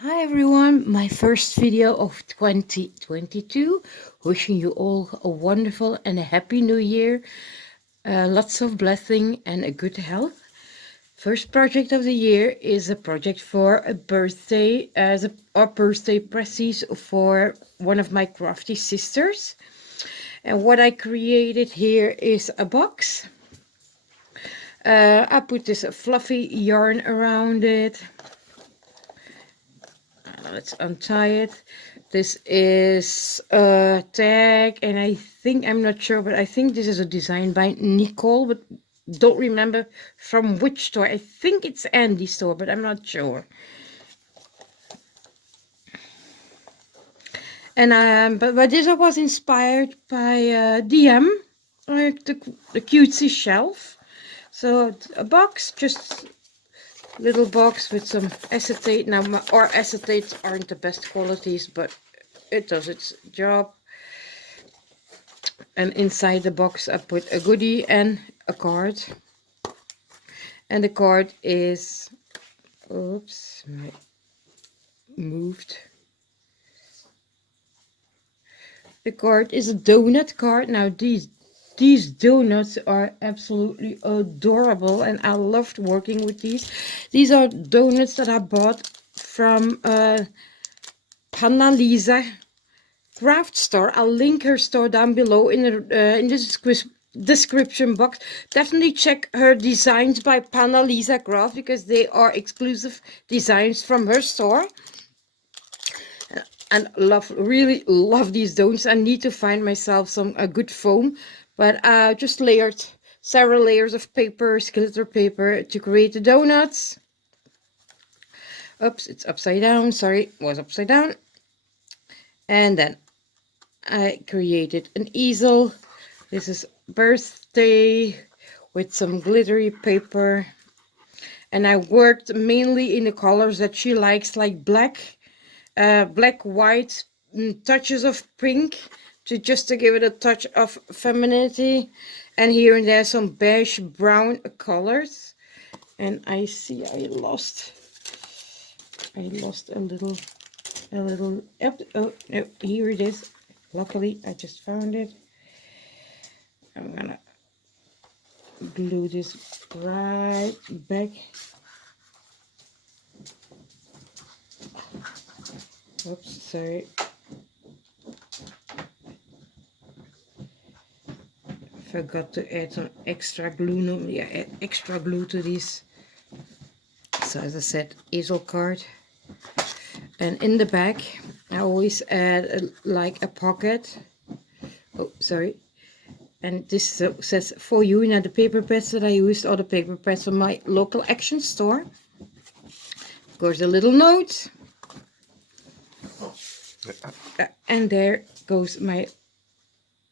Hi everyone, my first video of 2022. Wishing you all a wonderful and a happy new year. Lots of blessing and a good health. First project of the year is a project for a birthday, our birthday presents for one of my crafty sisters. And what I created here is a box. I put this fluffy yarn around it. Let's untie it. This is a tag, and I'm not sure, but I think this is a design by Nicole, but don't remember from which store. I think it's Andy's store, but I'm not sure. And but this was inspired by DM, the cutesy shelf. So a box, just little box with some acetate. Now our acetates aren't the best qualities, but it does its job. And inside the box I put a goodie and a card. And the card is, oops, moved. The card is a donut card. Now these donuts are absolutely adorable, and I loved working with these. These are donuts that I bought from Panna Lisa craft store. I'll link her store down below in the description box. Definitely check her designs by Panna Lisa Craft, because they are exclusive designs from her store. And really love these donuts. I need to find myself some good foam, but just layered several layers of paper, glitter paper, to create the donuts. Oops, it's upside down. Sorry, it was upside down. And then I created an easel. This is birthday with some glittery paper. And I worked mainly in the colors that she likes, like black, white, touches of pink, just to give it a touch of femininity. And here and there some beige brown colors. And I see I lost a little, oh, no, here it is. Luckily, I just found it. I'm gonna glue this right back. Oops, sorry. Forgot to add some extra glue. Normally I add extra glue to this. So as I said, easel card. And in the back, I always add like a pocket. Oh, sorry. And this says for you. Now the paper pads that I used are the paper pads from my local Action store. Of course, a little note. And there goes my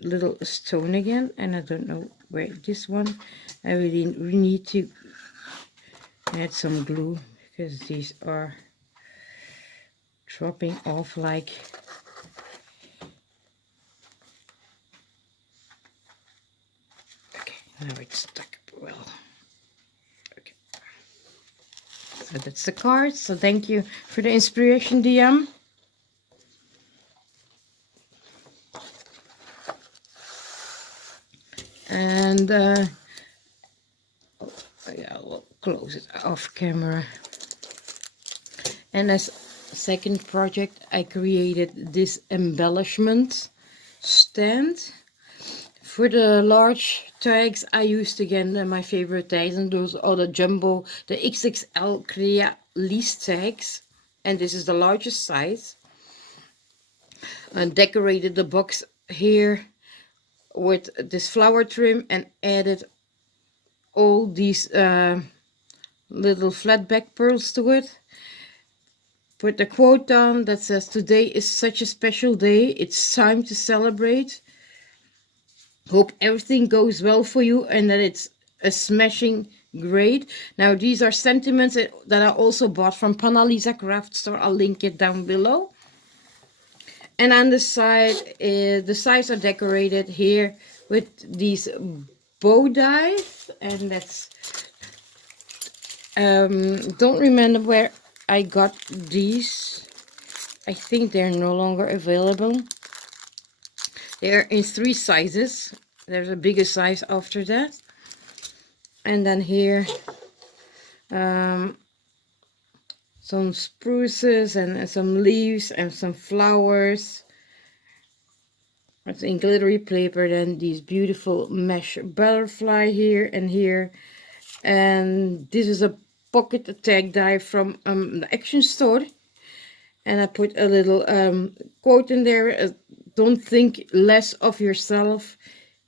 little stone again. And I don't know where this one. I really need to add some glue, because these are dropping off like okay, now it's stuck well. Okay, so that's the card. So thank you for the inspiration, DM. And yeah, we'll close it off camera. And as second project, I created this embellishment stand. For the large tags, I used again my favorite tags, and those are the jumbo, the XXL Crea least tags. And this is the largest size. And decorated the box here with this flower trim, and added all these little flat back pearls to it. Put the quote down that says, "Today is such a special day. It's time to celebrate. Hope everything goes well for you, and that it's a smashing great." Now these are sentiments that I also bought from Panna Lisa Craft Store. I'll link it down below. And on the side, the sides are decorated here with these bday, and that's don't remember I got these. I think they're no longer available. They're in 3 sizes. There's a bigger size after that. And then here some spruces and some leaves and some flowers. It's in glittery paper. Then these beautiful mesh butterfly here and here. And this is a pocket tag die from the Action store. And I put a little quote in there. Don't think less of yourself.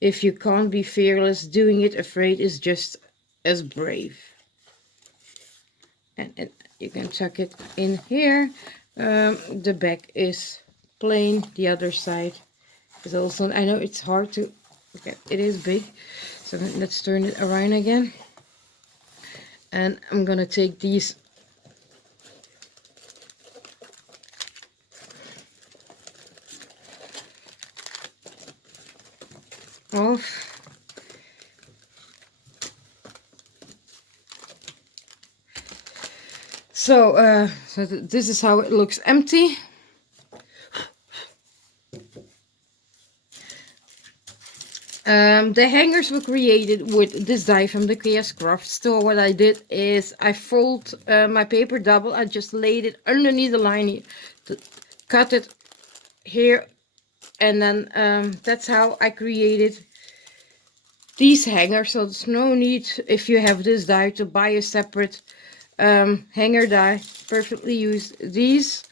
If you can't be fearless, doing it afraid is just as brave. And you can tuck it in here. The back is plain. The other side is also, I know it's hard to, okay, it is big. So let's turn it around again. And I'm gonna take these off. So, this is how it looks empty. The hangers were created with this die from the Chaos Craft store. What I did is I fold my paper double. I just laid it underneath the line to cut it here, and then that's how I created these hangers. So there's no need, if you have this die, to buy a separate hanger die. Perfectly use these.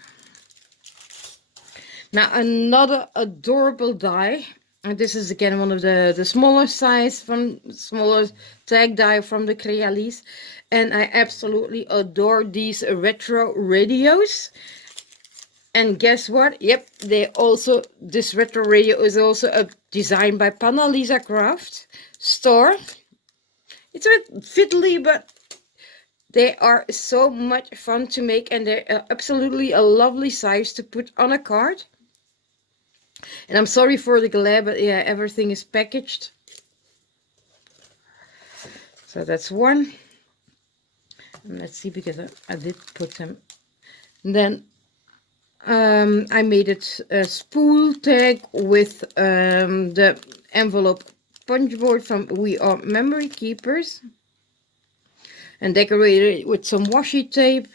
Now another adorable die, and this is again one of the smaller size, from smaller tag die from the Crealis, and I absolutely adore these retro radios. And guess what? Yep, this retro radio is also designed by Panalisa Craft store. It's a bit fiddly, but they are so much fun to make, and they're absolutely a lovely size to put on a card. And I'm sorry for the glare, but yeah, everything is packaged. So that's one. And let's see, because I did put them. And then I made it a spool tag with the envelope punch board from We Are Memory Keepers. And decorated it with some washi tape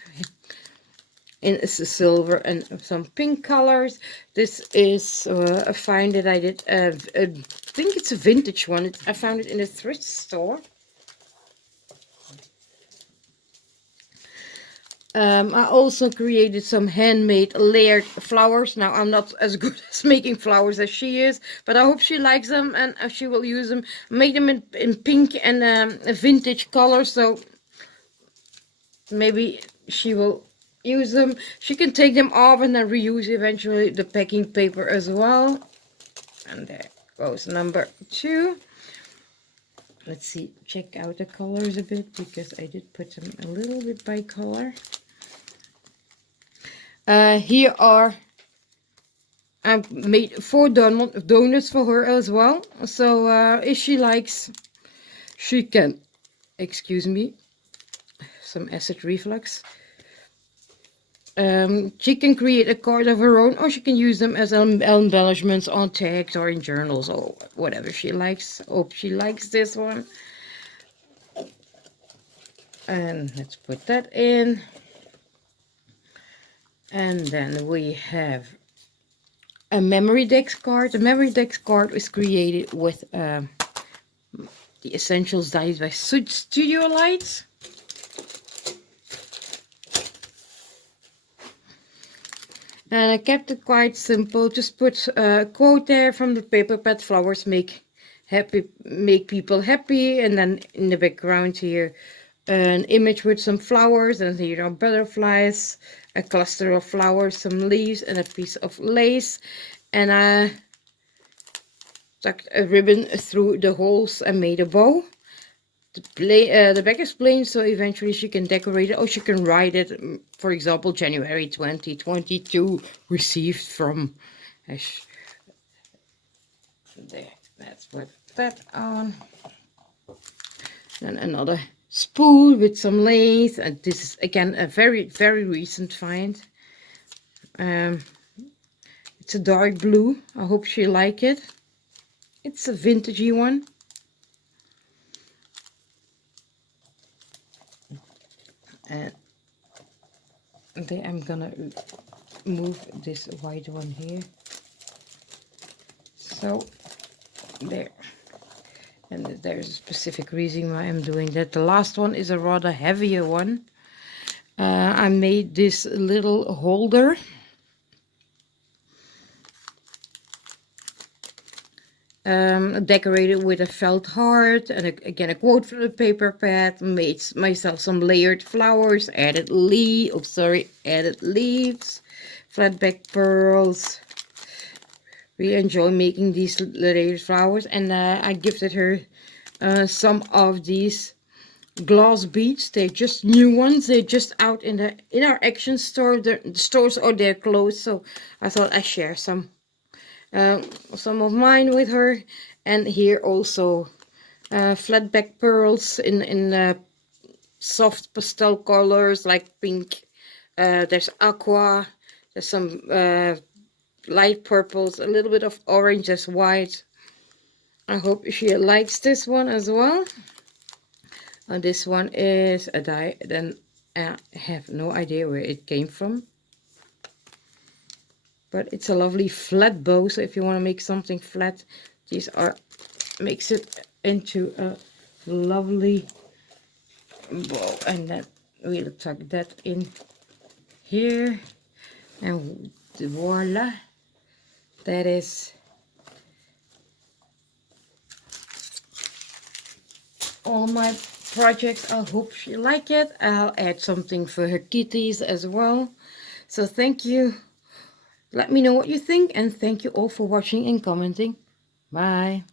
in silver and some pink colors. This is a find that I did. I think it's a vintage one. I found it in a thrift store. I also created some handmade layered flowers. Now, I'm not as good as making flowers as she is, but I hope she likes them and she will use them. I made them in pink and a vintage color, so maybe she will use them. She can take them off and then reuse eventually the packing paper as well. And there goes number 2. Let's see, check out the colors a bit, because I did put them a little bit by color. Here are, I made 4 donuts for her as well. So if she likes, she can, excuse me, some acid reflux. She can create a card of her own, or she can use them as embellishments on tags or in journals, or whatever she likes. Hope she likes this one. And let's put that in. And then we have a memory decks card. The memory decks card is created with the Essentials dies by Studio Lights. And I kept it quite simple. Just put a quote there from the paper pad: flowers make people happy. And then in the background here, an image with some flowers, and here are butterflies, a cluster of flowers, some leaves, and a piece of lace. And I tucked a ribbon through the holes and made a bow. The back is plain, so eventually she can decorate it, or she can write it, for example, January 2022, received from. There, let's put that on. And another spool with some lace, and this is again a very recent find. It's a dark blue. I hope she like it. It's a vintagey one. And then I'm gonna move this white one here. So there. And there's a specific reason why I'm doing that. The last one is a rather heavier one. I made this little holder. Decorated with a felt heart, and again a quote from the paper pad. Made myself some layered flowers, added leaves, flat back pearls. We enjoy making these layered flowers, and I gifted her some of these glass beads. They're just new ones. They're just out in our action store. The stores are they're closed, so I thought I'd share some of mine with her. And here also flat back pearls in soft pastel colors like pink. There's aqua. There's some light purples, a little bit of orange, as white. I hope she likes this one as well. And this one is a die. Then I have no idea where it came from. But it's a lovely flat bow. So if you want to make something flat, these makes it into a lovely bow. And then we'll tuck that in here. And voila. That is all my projects. I hope she like it. I'll add something for her kitties as well. So thank you. Let me know what you think, and thank you all for watching and commenting. Bye.